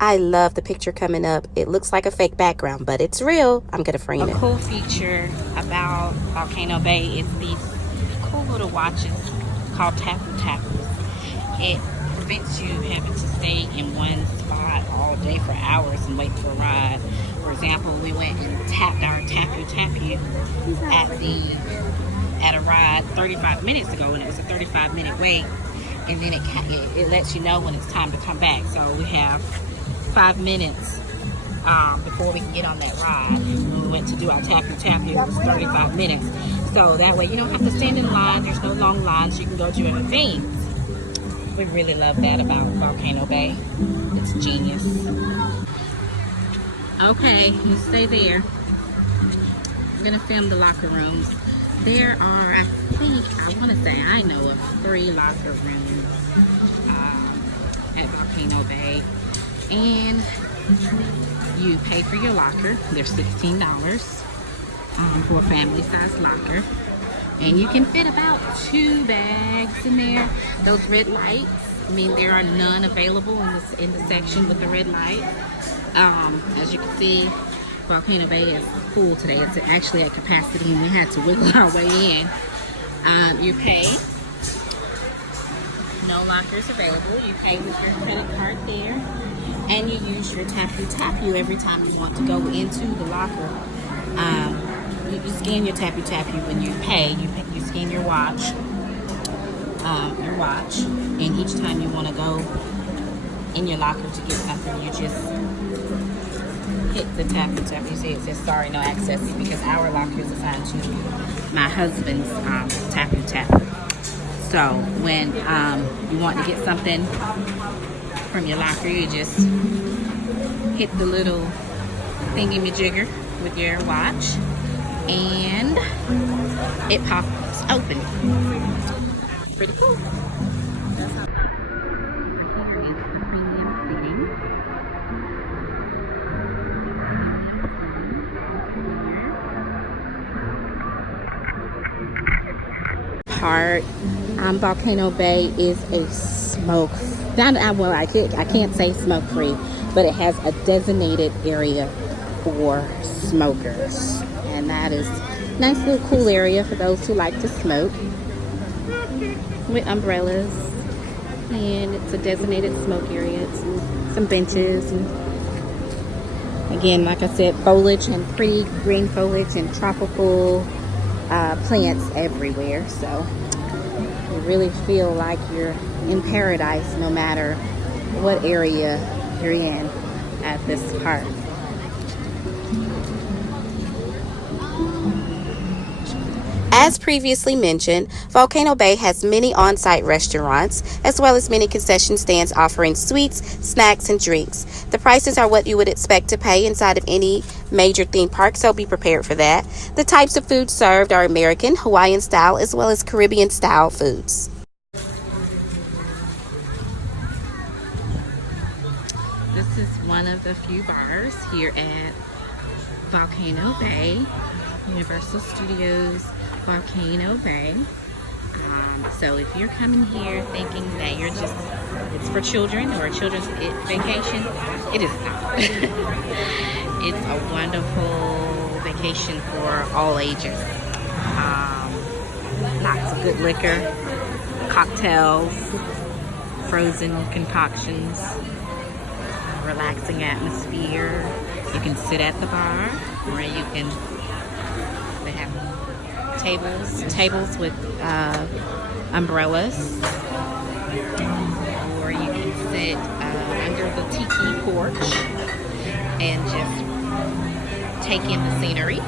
I love the picture coming up. It looks like a fake background, but it's real. I'm gonna frame it. A cool feature about Volcano Bay is these cool little watches called Tapu Tapus. It prevents you having to stay in one spot all day for hours and wait for a ride. For example, we went and tapped our Tapu Tapu at a ride 35 minutes ago, and it was a 35-minute wait. And then it lets you know when it's time to come back. So we have 5 minutes before we can get on that ride. When we went to do our Tapu Tapu, it was 35 minutes. So that way you don't have to stand in line. There's no long lines. You can go do everything. We really love that about Volcano Bay. It's genius. Okay, you stay there. I'm gonna film the locker rooms. There are, I want to say, I know of 3 locker rooms at Volcano Bay. And you pay for your locker. They're $16 for a family-sized locker. And you can fit about 2 bags in there. Those red lights, I mean, there are none available in the section with the red light. As you can see, Volcano Bay is full today. It's actually at capacity, and we had to wiggle our way in. You pay. No lockers available. You pay with your credit card there, and you use your Tapu Tapu every time you want to go into the locker. You scan your Tapu Tapu when you pay. You scan your watch, and each time you want to go in your locker to get something, you just hit the Tapu Tapu. You see it says sorry, no access, because our locker is assigned to my husband's Tapu Tapu. So when you want to get something from your locker, you just hit the little thingy-majigger with your watch, and it pops open. Pretty cool. Part Volcano Bay is a smoke. I can't say smoke free, but it has a designated area for smokers, and that is a nice little cool area for those who like to smoke, with umbrellas, and it's a designated smoke area. It's some benches, and again, like I said, foliage and pretty green foliage and tropical plants everywhere. So you really feel like you're in paradise no matter what area you're in at this park. As previously mentioned, Volcano Bay has many on-site restaurants, as well as many concession stands offering sweets, snacks, and drinks. The prices are what you would expect to pay inside of any major theme park, so be prepared for that. The types of food served are American, Hawaiian style, as well as Caribbean style foods. This is one of the few bars here at Volcano Bay, Universal Studios Volcano Bay. So if you're coming here thinking that it's for children or a children's vacation, it is not. It's a wonderful vacation for all ages. Lots of good liquor, cocktails, frozen concoctions, relaxing atmosphere. You can sit at the bar, or you can, they have tables with umbrellas, or you can sit under the tiki porch and just take in the scenery.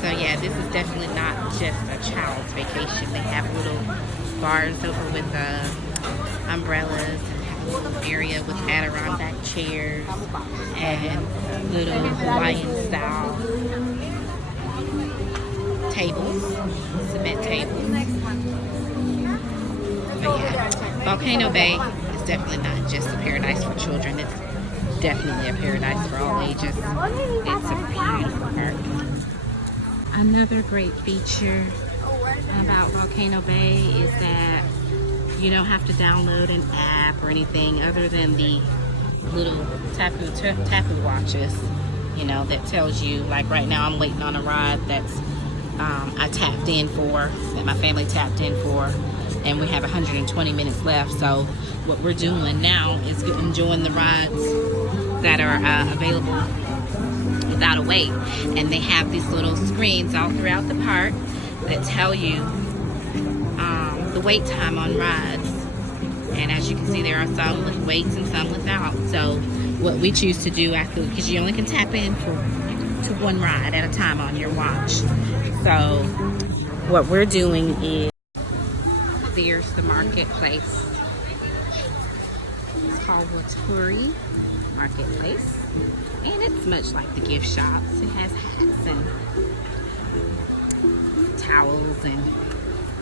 So yeah, this is definitely not just a child's vacation. They have little bars over with umbrellas, little area with Adirondack chairs and little Hawaiian style tables, cement tables. But yeah, Volcano Bay is definitely not just a paradise for children. It's definitely a paradise for all ages. It's a beautiful park. Another great feature about Volcano Bay is that You don't have to download an app or anything other than the little tapu watches, you know, that tells you, like right now I'm waiting on a ride that's I tapped in for, that my family tapped in for, and we have 120 minutes left. So what we're doing now is enjoying the rides that are available without a wait. And they have these little screens all throughout the park that tell you the wait time on rides. And as you can see, there are some with waits and some without. So what we choose to do after, because you only can tap in to one ride at a time on your watch. So what we're doing is, there's the marketplace. It's called Waturi Marketplace, and it's much like the gift shops. It has hats and towels and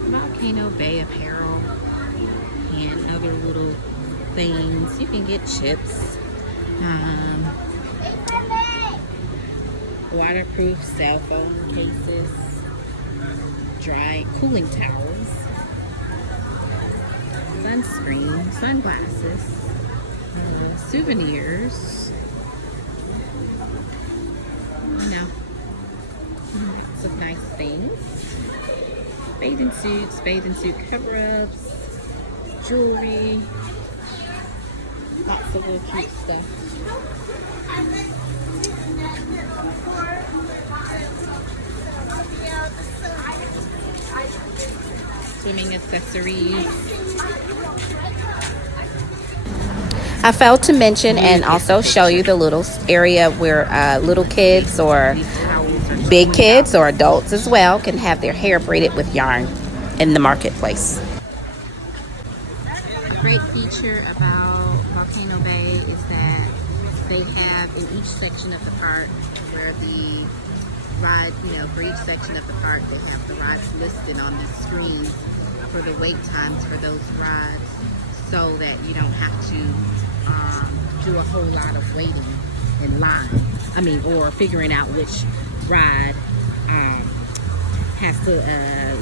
Volcano Bay apparel and other little things. You can get chips, waterproof cell phone cases, dry cooling towels, sunscreen, sunglasses, souvenirs, you know, lots of nice things. Bathing suit cover-ups, jewelry, lots of little cute stuff. Swimming accessories. I failed to mention and also show you the little area where little kids or big kids or adults as well can have their hair braided with yarn in the marketplace. A great feature about Volcano Bay is that they have in each section of the park where the ride, you know, for each section of the park, they have the rides listed on the screen for the wait times for those rides, so that you don't have to do a whole lot of waiting in line. I mean, or figuring out which ride has the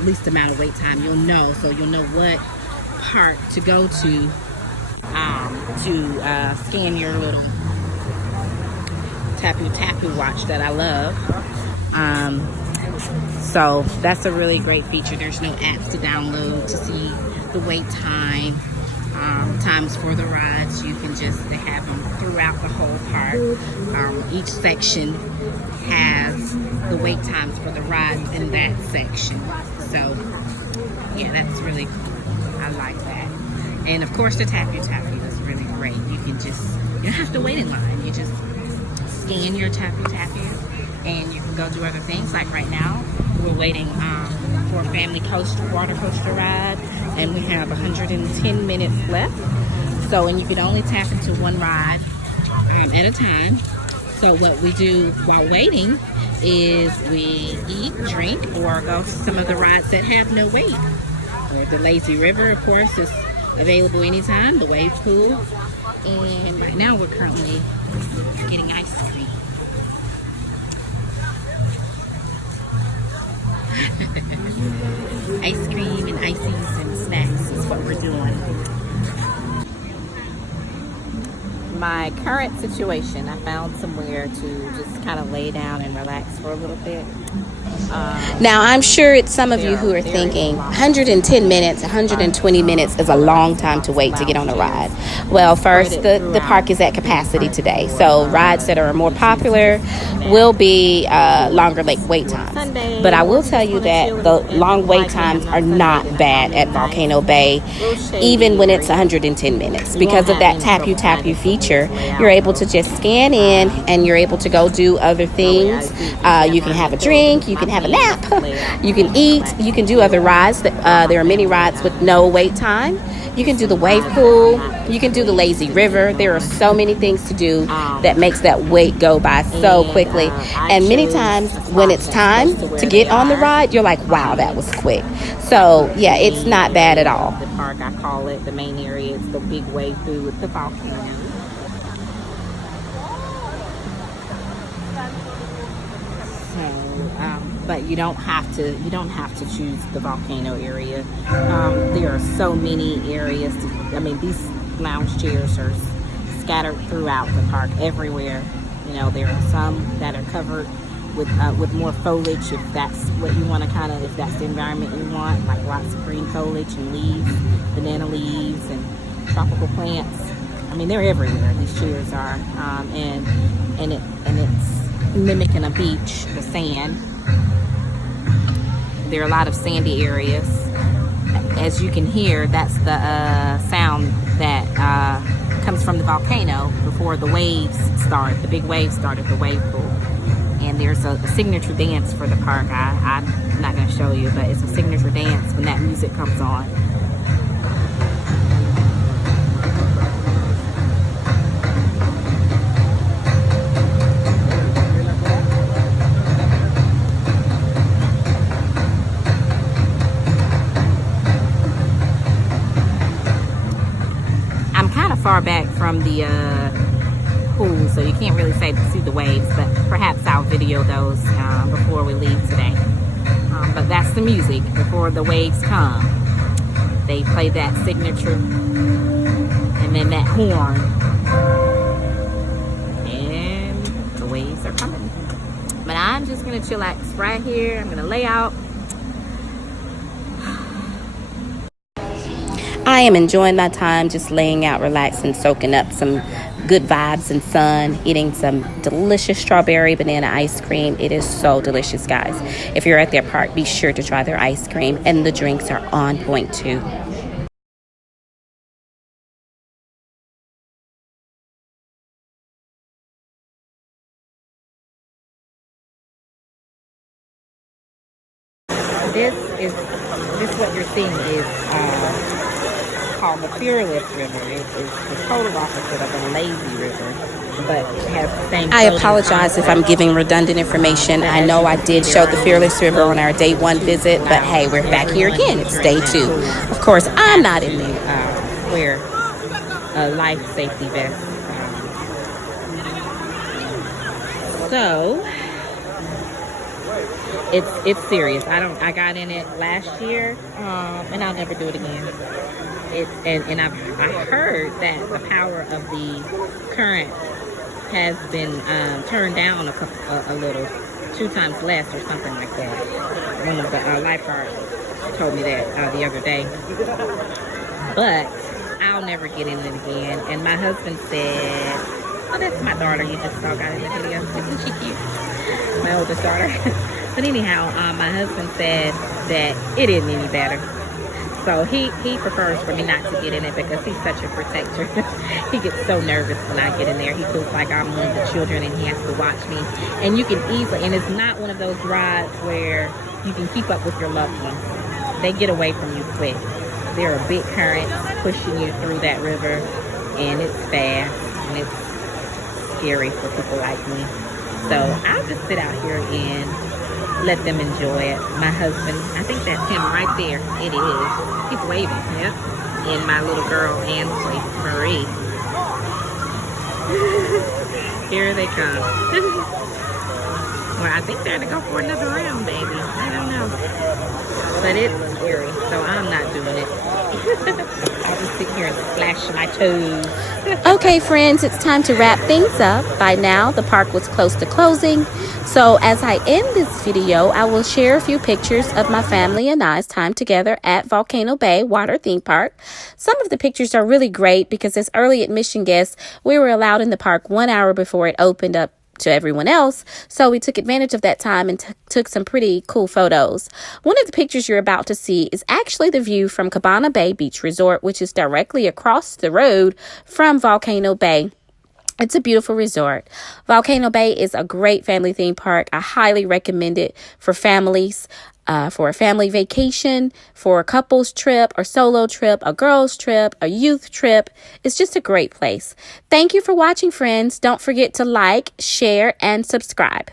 least amount of wait time. You'll know, so you'll know what park to go to scan your little tapu watch that I love. So that's a really great feature. There's no apps to download to see the wait time, times for the rides. You can just, they have them throughout the whole park. Each section has the wait times for the rides in that section. So yeah, that's really cool. I like that. And of course the tapu is really great. You can just, you don't have to wait in line. You just scan your tapu and you can go do other things. Like right now, we're waiting for a family water coaster ride, and we have 110 minutes left. So, and you can only tap into one ride at a time. So what we do while waiting is we eat, drink, or go to some of the rides that have no wait. Or the lazy river, of course, is available anytime, the wave pool. And right now we're currently getting ice cream. Ice cream and ices and snacks is what we're doing. My current situation, I found somewhere to just kind of lay down and relax for a little bit. Now, I'm sure it's some of you who are thinking 110 minutes, 120 minutes is a long time to wait to get on a ride. Well, first, the park is at capacity today. So rides that are more popular will be longer wait times. But I will tell you that the long wait times are not bad at Volcano Bay, even when it's 110 minutes. Because of that tapu feature, you're able to just scan in and you're able to go do other things. You can have a drink, you can have a nap, you can eat, you can do other rides. There are many rides with no wait time. You can do the wave pool, you can do the lazy river. There are so many things to do that makes that wait go by so quickly. And many times when it's time to get on the ride, you're like, wow, that was quick. So yeah, it's not bad at all. The park, I call it, the main area, it's the big wave pool with the volcano. So but you don't have to choose the volcano area. There are so many areas these lounge chairs are scattered throughout the park everywhere. There are some that are covered with more foliage, if that's what you want to if that's the environment you want, like lots of green foliage and leaves, banana leaves and tropical plants. They're everywhere. These chairs are, and it's mimicking a beach, the sand. There are a lot of sandy areas. As you can hear, that's the sound that comes from the volcano before the waves start. The big waves start at the wave pool. And there's a signature dance for the park. I'm not going to show you, but it's a signature dance when that music comes on. I'm kind of far back from the pool, so you can't really see the waves, but perhaps I'll video those before we leave today. But that's the music before the waves come. They play that signature and then that horn, and the waves are coming. But I'm just gonna chillax right here. I'm gonna lay out. I am enjoying my time just laying out, relaxing, soaking up some good vibes and sun, eating some delicious strawberry banana ice cream. It is so delicious, guys. If you're at their park, be sure to try their ice cream, and the drinks are on point too. This what you're seeing is called the Fearless River. It is the total opposite of a lazy river, but it has the same. I apologize if I'm giving redundant information. I know I did show the Fearless River on our day 1 visit, but hey, we're back here again. It's day 2. Of course, I'm not in there. Wear a life safety vest. So it's serious. I got in it last year, and I'll never do it again. I heard that the power of the current has been turned down a little, 2 times less or something like that. One of the lifeguards told me that the other day. But I'll never get in it again. And my husband said, "Oh, that's my daughter you just saw got in the video. Isn't she cute?" My oldest daughter. But anyhow, my husband said that it isn't any better. So he prefers for me not to get in it because he's such a protector. He gets so nervous when I get in there. He feels like I'm one of the children and he has to watch me. And you can easily, and it's not one of those rides where you can keep up with your loved ones. They get away from you quick. There are big currents pushing you through that river, and it's fast and it's scary for people like me. So I'll just sit out here and let them enjoy it. My husband, I think that's him right there. It is. He's waving. Yep. And my little girl, Ansley Marie. Here they come. Well, I think they're gonna go for another round, baby. I don't know. But it's scary, so I'm not doing it. I'll just sit here and splash my toes. Okay, friends, it's time to wrap things up. By now, the park was close to closing. So as I end this video, I will share a few pictures of my family and I's time together at Volcano Bay Water Theme Park. Some of the pictures are really great because as early admission guests, we were allowed in the park 1 hour before it opened up to everyone else, so we took advantage of that time and took some pretty cool photos. One of the pictures you're about to see is actually the view from Cabana Bay Beach Resort, which is directly across the road from Volcano Bay. It's a beautiful resort. Volcano Bay is a great family theme park. I highly recommend it for families, for a family vacation, for a couples trip, or solo trip, a girls trip, a youth trip. It's just a great place. Thank you for watching, friends. Don't forget to like, share, and subscribe.